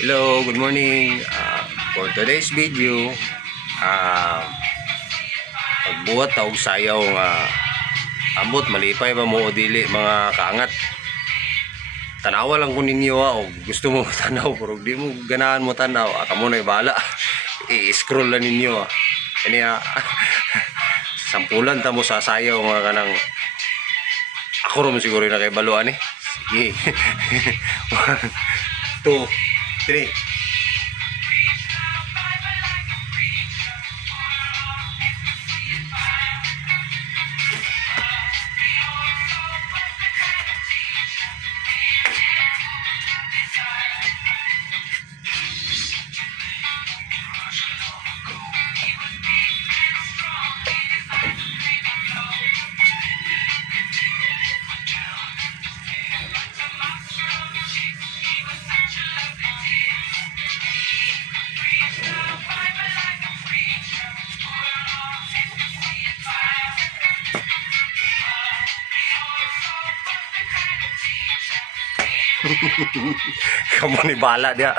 Hello, good morning. For today's video, pagbuhat og sayaw nga ambot malipay ba mo o dili mga kaangat. Tanawa lang ko ninyo o gusto mo tanaw pero di mo ganahan mo tanaw. Kamo na bala. I-scroll lang ninyo Kani sampulan ta mo sa sayaw nga kanang ako ron siguro na kay baluan Sige. 1, 2, 3. Kamu ni bala dia.